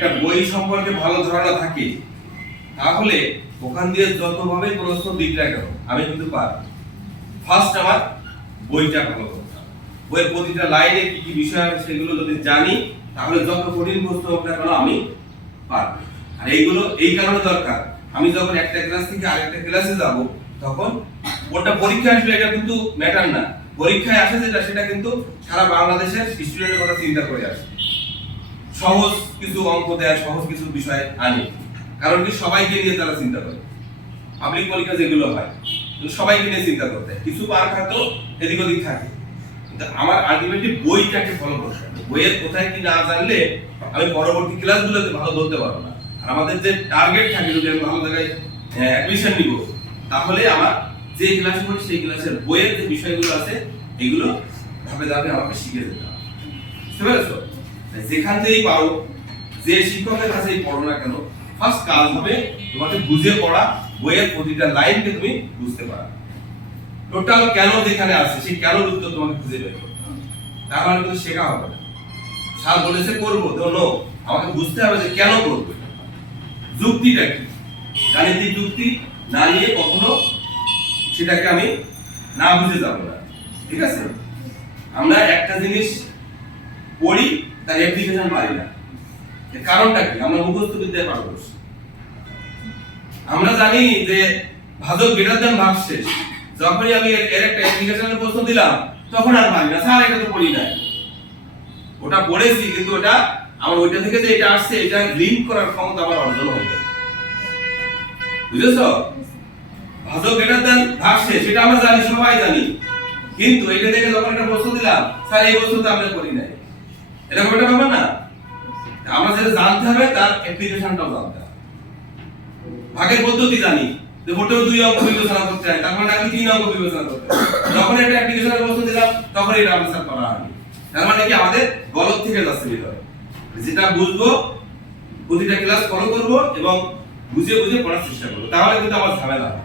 একটা বই সম্পর্কে ভালো ধারণা থাকে তাহলে ওখান দিয়ে যতভাবে প্রশ্ন দিক না কেন আমি কিন্তু পারব। ফার্স্ট আমার বইটা ভালো করতে হবে, বইয়ের প্রতিটা লাইনে কি কি বিষয় আছে সেগুলো যদি জানি তাহলে যত কঠিন প্রশ্ন হোক না কেন আমি পারব। আর এইগুলো এই কারণে দরকার, আমি যখন একটা ক্লাস থেকে আরেকটা ক্লাসে যাব তখন ওটা পরীক্ষা আসবে এটা কিন্তু ম্যাটার না, পরীক্ষায় আসে যেটা সেটা কিন্তু সারা বাংলাদেশের স্টুডেন্টের কথা চিন্তা করে আসে। সহজ কিছু অঙ্ক দেয়, সহজ কিছু বিষয় আনে, কারণ কি সবাইকে নিয়ে তারা চিন্তা করে। পাবলিক পরীক্ষা যেগুলো হয় সবাইকে নিয়ে চিন্তা করতে হয়, কিছু পার খাতো এদিক ওদিক থাকে, কিন্তু আমার আলটিমেটলি বইটাকে ফলো করতে হবে। বইয়ের কোথায় কি না জানলে আমি পরবর্তী ক্লাসগুলোতে ভালো ধরতে পারবো না। আর আমাদের যে টার্গেট থাকে যদি আমি ভালো জায়গায় অ্যাডমিশন নিব তাহলে আমার যে ক্লাসে পড়ি সেই ক্লাসের বইয়ের যে বিষয়গুলো আছে এগুলো ধাপে ধাপে আমাকে শিখে যেতে হবে। বুঝতে পেরেছো? যেখান থেকেই পারো, যে শিক্ষকের কাছেই পড়ো না কেন, ফার্স্ট কাজ হবে তোমাকে বুঝে পড়া, বইয়ের প্রতিটা লাইনকে তুমি বুঝতে পারো। টোটাল কেন যেখানে আছে সেই কেন উত্তর তোমাকে খুঁজে বের করতে হবে, তার মানে কিন্তু শেখা হবে না। স্যার বলেছে করবো তো নো, আমাকে বুঝতে হবে যে কেন করবো, যুক্তিটা কি, গাণিতিক যুক্তি না নিয়ে কখনো সেটাকে আমি না বুঝে যাবো না। ঠিক আছে? আমরা একটা জিনিস পড়ি তার অ্যাপ্লিকেশন পারি না, এর কারণটা কি? আমরা মুখস্থ বিদ্যায় পারদর্শী। আমরা জানি যে ভাজক গ্রেটার দ্যান ভাগশেষ, যখনই আমি এর একটা অ্যাপ্লিকেশনের প্রশ্ন দিলাম তখন আর পারি না, স্যার এটা তো পড়ি নাই। ওটা পড়েছি কিন্তু ওটা আমার ওইটা থেকে যে এটা আসছে এটা লিংক করার ক্ষমতা আমার অর্জন হয়ে যায়। বুঝেছো? ভাজক গ্রেটার দ্যান ভাগশেষ সেটা আমরা জানি, সবাই জানি, কিন্তু এটা থেকে যখন একটা প্রশ্ন দিলাম স্যার এই প্রশ্ন তো আমরা করি নাই, এরকম একটা ব্যাপার না? আমরা যেটা জানতে হবে তার অ্যাপ্লিকেশনটাও জানতে হবে। ভাগের পদ্ধতি জানি যে মোটেও 2 অঙ্ক বিবেচনা করতে হয়, তার মানে আমি 3 অঙ্ক বিবেচনা করতে হয়। যখন একটা অ্যাপ্লিকেশনের প্রশ্ন দিলাম তখন এটা আনসার করা হয়নি, তার মানে কি আমাদের গলত থেকে যাচ্ছে ভিতরে। যেটা বুঝবো প্রতিটা ক্লাস ফলো করব এবং বুঝে বুঝে পড়ার চেষ্টা করব, তাহলে কিন্তু আমার ঝামেলা হবে।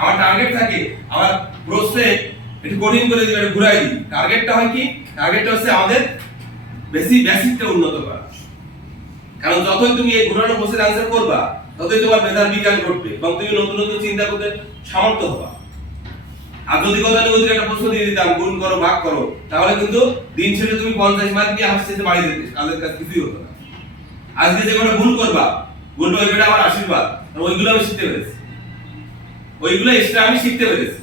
আমার টার্গেট থাকে আমার প্রশ্নে একটু কঠিন করে দিই, একটু ঘুরাই দিই। টার্গেটটা হয় কি? টার্গেটটা হচ্ছে আমাদের বেসিকটা উন্নত করা। কারণ যতই তুমি এই ঘুরানো প্রশ্নের আনসার করবা ততই তোমার মেধার বিকাশ ঘটবে এবং তুমি নতুন নতুন চিন্তা করতে সামর্থ্য হবা। আর যদি গতানুগতিক একটা প্রশ্ন দিয়ে দিতাম গুণ করো ভাগ করো, তাহলে কিন্তু দিন শেষে তুমি 50 মার্ক দিয়ে হাসতে বাড়ি যেতে, কাজের কাজ কিছুই হতো না। আজকে যে কোনো ভুল করবা, ভুলটা ওইটা আমার আশীর্বাদ, ওইগুলো আমি শিখতে পেরেছি, ওইগুলো এক্সট্রা আমি শিখতে পেরেছি।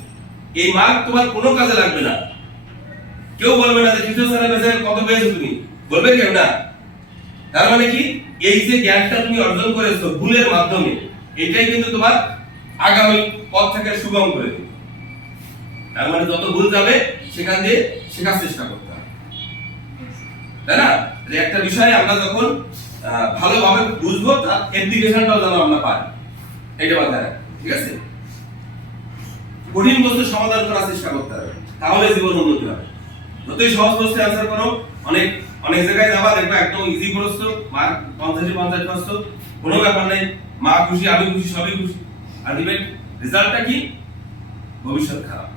এই মার্ক তোমার কোনো কাজে লাগবে না। কেউ বলবে না যে ফিউচার সার্ভিসে কত পেয়েছো তুমি, বলবে কেউ না। তার মানে কি? এই যে জ্ঞানটা তুমি অর্জন করেছো ভুলের মাধ্যমে, এটাই কিন্তু তোমার আগামী পথটাকে সুগম করে দেবে। তার মানে যত ভুল যাবে সেখান দিয়ে শেখার চেষ্টা করতে হবে, তাই না? যে একটা বিষয়ে আমরা যখন ভালোভাবে বুঝবো তার অ্যাপ্লিকেশনটাও যেন আমরা পাই, এটা মাথায় রাখবো। ঠিক আছে? কঠিন প্রশ্নের সমাধান করার চেষ্টা করতে হবে, তাহলে জীবন উন্নতি হবে। যতই সহজ প্রশ্নে অ্যানসার করো, অনেক অনেক জায়গায় যাবা দেখবা একদম ইজি প্রশ্ন, মার্ক 50 প্রশ্ন, কোনো ব্যাপার নেই, মা খুশি আমি খুশি সবই খুশি, আলটিমেট রেজাল্টটা কি? ভবিষ্যৎ খারাপ।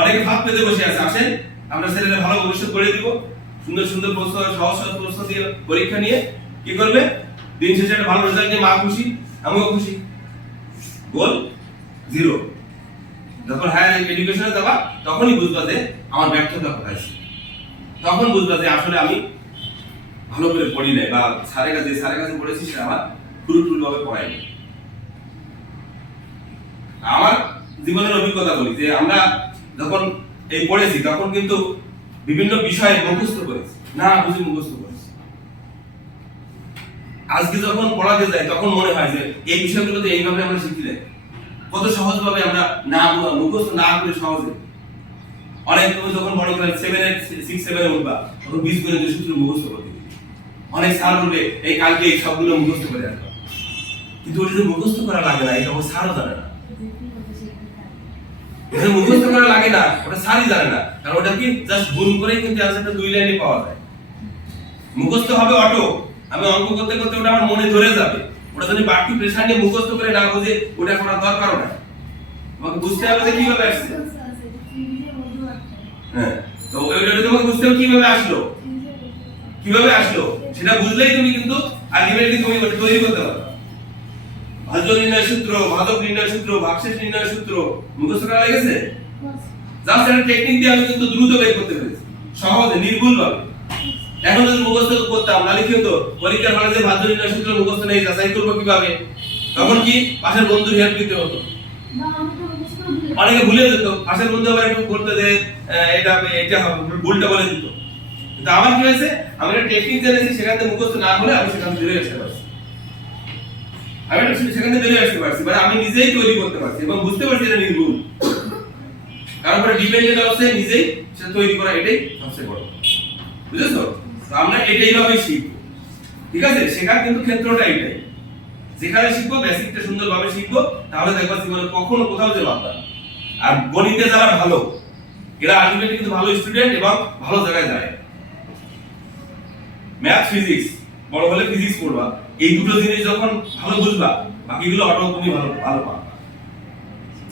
অনেকে ভাব পেতে বসে আছে, আসেন আমরা ছেলেদের ভালো ভবিষ্যৎ গড়ে দিব, সুন্দর সুন্দর প্রশ্ন, সহজ সহজ প্রশ্ন দিয়ে পরীক্ষা নিয়ে কি করবে? দিন শেষে একটা ভালো রেজাল্ট নিয়ে মা খুশি আমিও খুশি, গোল জিরো। যখন হায়ার এডুকেশনে যাবা তখনই বুঝবা যে আমার ব্যর্থতা কোথায় ছিল, তখন বুঝবা যে আসলে আমি ভালো করে পড়ি নাই বা স্যারের কাছে পড়েছি সেটা আমার পুরোপুরি ভাবে পড়াইনি। আমার জীবনের অভিজ্ঞতা বলি যে আমরা যখন এই পড়েছি তখন কিন্তু বিভিন্ন বিষয়ে মুখস্থ করেছি, না বুঝি মুখস্থ করেছি। আজকে যখন পড়াতে যাই তখন মনে হয় যে এই বিষয়গুলোতে এইভাবে আমরা শিখলে কত সহজভাবে আমরা না মুখস্থ না করে সহজে অনেক। তুমি যখন বড় ক্লাস 6-7 উঠবা তখন বীজগণিতের সূত্র মুখস্থ করতে দিবে, অনেক স্যার বলবে এই কালকে এই সবগুলো মুখস্থ করে আসবা, কিন্তু ওটা যে মুখস্থ করা লাগে না এটা ও স্যারও জানে না। এটা মুখস্থ করা লাগে না, ওটা স্যারই জানে না, কারণ ওটা কি জাস্ট গুণ করেই কিন্তু অ্যানসারটা 2 লাইনে পাওয়া যায়। মুখস্থ হবে অটো, আমি অঙ্ক করতে করতে ওটা আমার মনে ধরে যাবে। ওটা যদি বাড়তি প্রেসার নিয়ে মুখস্থ করে না বুঝে ওটা করার দরকার না, তোমাকে বুঝতে হবে যে কিভাবে আসছে। হ্যাঁ, তো ওইটা তোমাকে বুঝতে হবে কিভাবে আসলো। কিভাবে আসলো সেটা বুঝলেই তুমি কিন্তু আলটিমেটলি তুমি ওটা তৈরি করতে পারবে। ভাজ্য নির্ণয় সূত্র, ভাজক নির্ণয় সূত্র, ভাগশেষ নির্ণয় সূত্র মুখস্থ করা লেগেছে? জাস্ট একটা টেকনিক দিয়ে আমি কিন্তু দ্রুত বের করতে পেরেছি, সহজে নির্ভুল ভাবে। এখন যদি মুখস্থ করতাম নালে কি হতো, পরীক্ষার হলে যে ভাজ্য নির্ণয় সূত্র মুখস্থ নেই, যাচাই করবো কিভাবে? তখন কি পাশের বন্ধুর হেল্প নিতে হতো, অনেকে ভুলে যেত, পাশের বন্ধু আবার একটু বলতো যে এটা এটা ভুলটা বলে দিত। কিন্তু আমার কি হয়েছে, আমি একটা টেকনিক জেনেছি, সেখান থেকে মুখস্থ না হলে আমি সেখান থেকে বেরিয়ে আসতে পারছি, আমি সেখান থেকে বেরিয়ে আসতে পারছি, মানে আমি নিজেই তৈরি করতে পারছি এবং বুঝতে পারছি এটা নির্ভুল। কারণ পরে ডিপেন্ডেন্ট অবস্থায় নিজেই সেটা তৈরি করা, এটাই সবচেয়ে বড়। বুঝেছো? তো আমরা এইভাবেই শিখবো, ঠিক আছে? শেখার কিন্তু ক্ষেত্রটা এটাই, যেখানে শিখবো বেসিকটা সুন্দরভাবে শিখবো, তাহলে দেখবা জীবনে কখনো কোথাও যে বাধা। আর গণিতে যারা ভালো, এরা আলটিমেটলি কিন্তু ভালো স্টুডেন্ট এবং ভালো জায়গায় যায়। ম্যাথ ফিজিক্স, বড় হলে ফিজিক্স পড়বা, এই দুটো জিনিস যখন ভালো বুঝবা, বাকিগুলো অটো তুমি ভালো ভালো পারবা,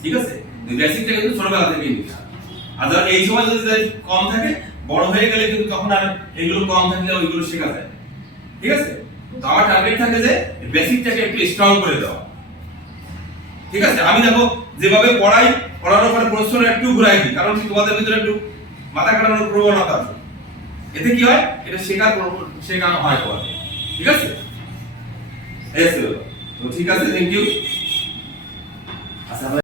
ঠিক আছে? বেসিকটা কিন্তু ছোটবেলা থেকেই নিতে হবে। আর ধর এই সময় যদি কম থাকে, বড় হয়ে গেলে কিন্তু তখন আর এগুলো কম থাকলে ওইগুলো শেখা যায়, ঠিক আছে? তো আমার টার্গেট থাকে যে বেসিকটাকে একটু স্ট্রং করে দেওয়া, ঠিক আছে? আমি দেখো যেভাবে পড়ানোর পরে প্রশ্ন একটু ঘুরাই দিই, কারণ কি তোমাদের ভিতরে একটু মাথা কাটানোর প্রবণতা আছে, এতে কি হয়, এটা শেখানো হয় তোমাদের, ঠিক আছে? তো ঠিক আছে, থ্যাংক ইউ। আচ্ছা